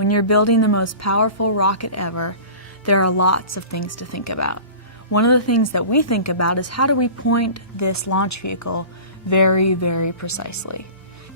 When you're building the most powerful rocket ever, there are lots of things to think about. One of the things that we think about is how do we point this launch vehicle very, very precisely.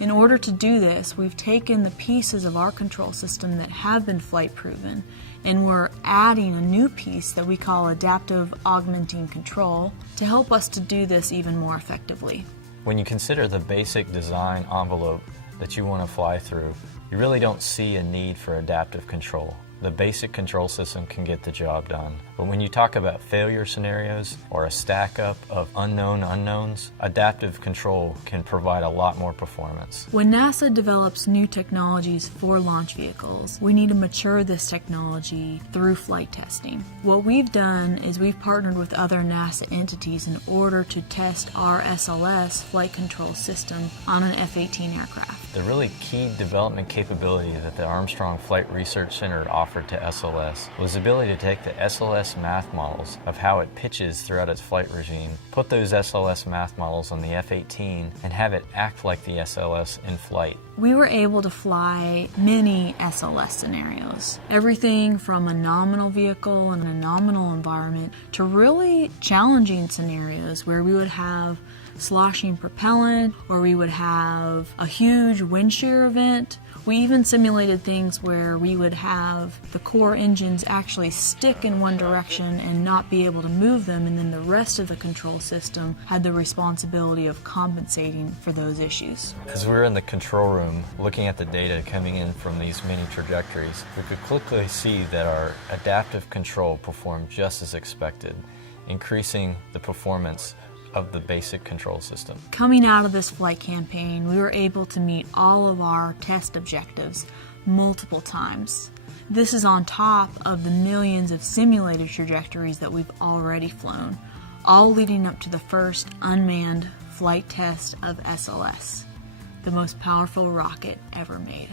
In order to do this, we've taken the pieces of our control system that have been flight proven, and we're adding a new piece that we call adaptive augmenting control to help us to do this even more effectively. When you consider the basic design envelope that you want to fly through, you really don't see a need for adaptive control. The basic control system can get the job done. But when you talk about failure scenarios or a stack up of unknown unknowns, adaptive control can provide a lot more performance. When NASA develops new technologies for launch vehicles, we need to mature this technology through flight testing. What we've done is we've partnered with other NASA entities in order to test our SLS flight control system on an F-18 aircraft. The really key development capability that the Armstrong Flight Research Center offered to SLS was the ability to take the SLS math models of how it pitches throughout its flight regime, put those SLS math models on the F-18, and have it act like the SLS in flight. We were able to fly many SLS scenarios. Everything from a nominal vehicle in a nominal environment to really challenging scenarios where we would have sloshing propellant, or we would have a huge wind shear event. We even simulated things where we would have the core engines actually stick in one direction and not be able to move them, and then the rest of the control system had the responsibility of compensating for those issues. As we were in the control room looking at the data coming in from these many trajectories, we could quickly see that our adaptive control performed just as expected, increasing the performance of the basic control system. Coming out of this flight campaign, we were able to meet all of our test objectives multiple times. This is on top of the millions of simulated trajectories that we've already flown, all leading up to the first unmanned flight test of SLS, the most powerful rocket ever made.